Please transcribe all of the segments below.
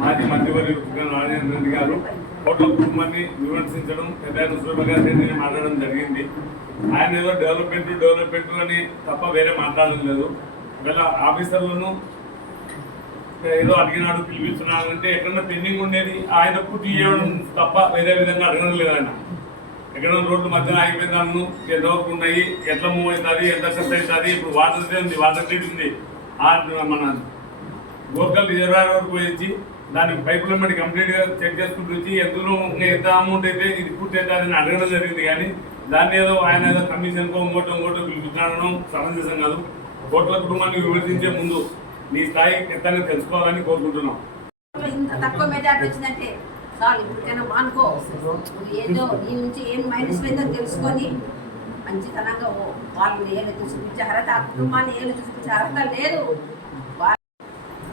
మాజీ మంత్రివర్యులు కుక్కన నారాయణ రెడ్డి గారు కోట్ల కుటుంబాన్ని విమర్శించడం పెద్ద సూర్యప్రకాష్ రెడ్డిని మాట్లాడడం జరిగింది. ఆయన ఏదో డెవలప్మెంట్ డెవలప్మెంట్ అని తప్ప వేరే మాట్లాడడం లేదు. ఒకవేళ ఆఫీసర్లను ఏదో అడిగినాడు పిలిపిస్తున్నాడు అంటే ఎక్కడన్నా పెండింగ్ ఉండేది ఆయన పూర్తి చేయడం తప్ప వేరే విధంగా అడగడం లేదన్న ఎక్కడ రోడ్లు మధ్యన ఆగిపోయిందాను ఎంతవరకు ఉన్నాయి ఎట్లా మూవ్ అవుతుంది ఎంత ఖర్చు అవుతుంది ఇప్పుడు వాటర్ ఉంది వాటర్ ట్రీట్ ఉంది. ఆ మన గోర్కల్ రిజర్వాయర్ వరకు పోయించి దానికి పైపుల మట్టి కంప్లీట్గా చెక్ చేసుకుంటూ వచ్చి ఎందులో ఎంత అమౌంట్ అయితే ఇది పూర్తి అవుతుందని అడగడం జరిగింది కానీ దాన్ని ఏదో ఆయన ఏదో కమిషన్కో ఇంకోటో ఇంకోటో పిలుపుతాడడం సమంజసం కాదు. కోట్ల కుటుంబాన్ని విమర్శించే ముందు నీ స్థాయి ఎత్తని తెలుసుకోవాలని కోరుకుంటున్నాం. ఇంత తక్కువ మెజార్టీ వచ్చిందంటే చాలు ఇప్పటికైనా మానుకో. ఏదో నీ నుంచి ఏం మైనస్ అయిందో తెలుసుకొని మంచితనంగా ఓ వాళ్ళు ఏళ్ళు చూసుకుంటే అర్హత ఆ కుటుంబాన్ని ఏళ్ళు చూసుకుంటే అర్హత లేదు.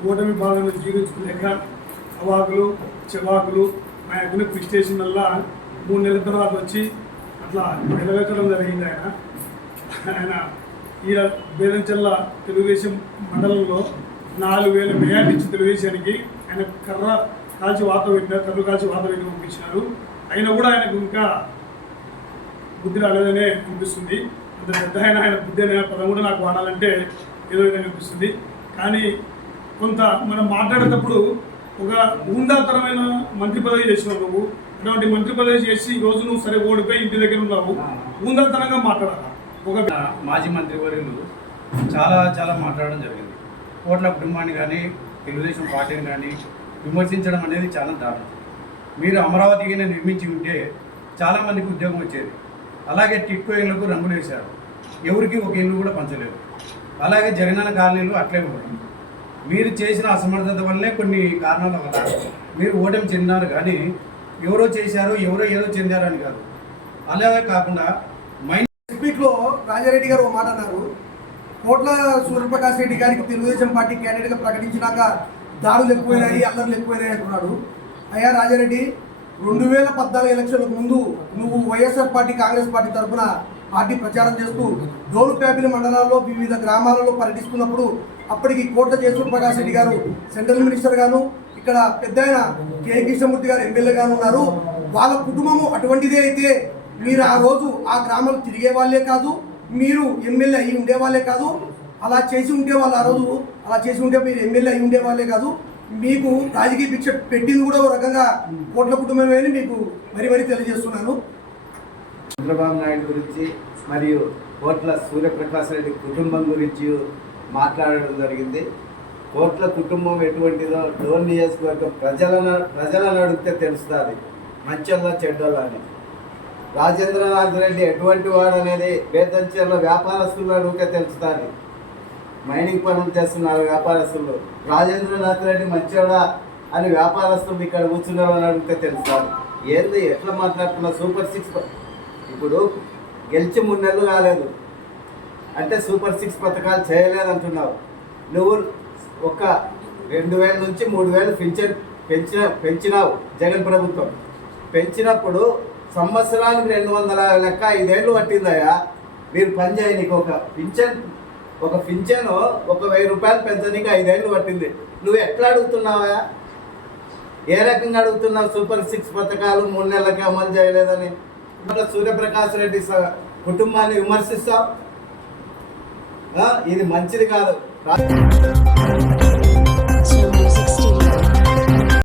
కూటమి పాలన జీవించుకునేక అవాకులు చెవాకులు మా యొక్క ఫిక్స్ స్టేషన్ వల్ల మూడు నెలల తర్వాత వచ్చి అట్లా నిలబెట్టడం జరిగింది ఆయన. ఆయన ఈ బేదంచెల్ల తెలుగుదేశం మండలంలో నాలుగు వేల మేయాలు ఇచ్చి తెలుగుదేశానికి ఆయన కర్ర కాల్చి వాత పెట్టినారు కర్ర కాల్చి వాత పెట్టి పంపించినారు. అయినా కూడా ఆయనకు ఇంకా బుద్ధి రాలేదనే అనిపిస్తుంది. అంత పెద్ద ఆయన ఆయన బుద్ధి అనే పదం కూడా నాకు వాడాలంటే ఏదో విధంగా అనిపిస్తుంది. కానీ కొంత మనం మాట్లాడేటప్పుడు ఒక ఊండాతరమైన మంత్రి పదవి చేసినావు నువ్వు. అటువంటి మంత్రి పదవి చేసి ఈరోజు నువ్వు సరే ఓడిపోయి ఇంటి దగ్గర ఉన్నావు. ఊందాతనంగా మాట్లాడాలి? ఒక మాజీ మంత్రి వర్యులు చాలా చాలా మాట్లాడడం జరిగింది. కోట్ల కుటుంబాన్ని కానీ తెలుగుదేశం పార్టీని కానీ విమర్శించడం అనేది చాలా దారుణం. మీరు అమరావతిగానే నిర్మించి ఉంటే చాలామందికి ఉద్యోగం వచ్చేది. అలాగే టిట్కో ఇళ్ళకు రంగులు వేశారు ఎవరికి ఒక ఇల్లు కూడా పంచలేదు. అలాగే జగనన్న కాలనీలు అట్లే ఉన్నాయి మీరు చేసిన అసమర్థత వల్లే కొన్ని కారణాల వల్ల మీరు ఓటమి చెందినారు కానీ ఎవరో చేశారు ఎవరో ఏదో చెందారు అని కాదు. అలాగే కాకుండా మైండ్ స్పీక్లో రాజారెడ్డి గారు ఒక మాట అన్నారు. కోట్ల సూర్యప్రకాష్ రెడ్డి గారికి తెలుగుదేశం పార్టీ క్యాండిడేట్గా ప్రకటించినాక దాడులు ఎక్కువైనాయి అల్లర్లు ఎక్కువైనాయి అంటున్నాడు. అయ్యా రాజారెడ్డి రెండు వేల పద్నాలుగు ఎలక్షన్లకు ముందు నువ్వు వైఎస్ఆర్ పార్టీ కాంగ్రెస్ పార్టీ తరఫున పార్టీ ప్రచారం చేస్తూ డోలు ప్యాపిలి మండలాల్లో వివిధ గ్రామాలలో పర్యటిస్తున్నప్పుడు అప్పటికి కోట్ల జయసూర్ ప్రకాష్ రెడ్డి గారు సెంట్రల్ మినిస్టర్ గాను ఇక్కడ పెద్ద ఆయన కె. కృష్ణమూర్తి గారు ఎమ్మెల్యే గాను ఉన్నారు. వాళ్ళ కుటుంబము అటువంటిదే అయితే మీరు ఆ రోజు ఆ గ్రామాలు తిరిగే వాళ్ళే కాదు మీరు ఎమ్మెల్యే అయి ఉండేవాళ్ళే కాదు అలా చేసి ఉంటే వాళ్ళు ఆ రోజు అలా చేసి ఉంటే మీరు ఎమ్మెల్యే అయి ఉండేవాళ్ళే కాదు. మీకు రాజకీయ భిక్ష పెట్టింది కూడా ఒక రకంగా కోట్ల కుటుంబమే అని మీకు మరీ మరీ తెలియజేస్తున్నాను. చంద్రబాబు నాయుడు గురించి మరియు కోట్ల సూర్యప్రకాశ్ రెడ్డి కుటుంబం గురించి మాట్లాడడం జరిగింది. కోట్ల కుటుంబం ఎటువంటిదో డోన్ నియోజకవర్గం ప్రజలను ప్రజలను అడిగితే తెలుస్తుంది. మంచోళ్ళ చెడ్డోళ్ళ అని. రాజేంద్రనాథ్ రెడ్డి ఎటువంటి వాడు అనేది బేతంచెర్ల వ్యాపారస్తులు అడిగితే తెలుస్తుంది. మైనింగ్ పనులు చేస్తున్నారు వ్యాపారస్తులు. రాజేంద్రనాథ్ రెడ్డి మంచోడా అని వ్యాపారస్తులు ఇక్కడ కూర్చున్నారని అడిగితే తెలుస్తుంది. ఏంది ఎట్లా మాట్లాడుతున్నా? సూపర్ సిక్స్ ఇప్పుడు గెలిచి మూడు నెలలు కాలేదు అంటే సూపర్ సిక్స్ పథకాలు చేయలేదంటున్నావు. నువ్వు ఒక రెండు వేల నుంచి మూడు వేలు పెంచిన పెంచిన పెంచినావు జగన్ ప్రభుత్వం. పెంచినప్పుడు సంవత్సరానికి రెండు వందల లెక్క ఐదేళ్ళు పట్టిందయ్యా. మీరు పని చేయనీకి ఒక పింఛన్ ఒక పింఛను ఒక వెయ్యి రూపాయలు పెంచడానికి ఐదేళ్ళు పట్టింది. నువ్వు ఎట్లా అడుగుతున్నావా ఏ రకంగా అడుగుతున్నావు సూపర్ సిక్స్ పథకాలు మూడు నెలలకి అమలు చేయలేదని? మన సూర్యప్రకాష్ రెడ్డి కుటుంబాన్ని విమర్శిస్తాం. ఆ, ఇది మంచిది కాదు.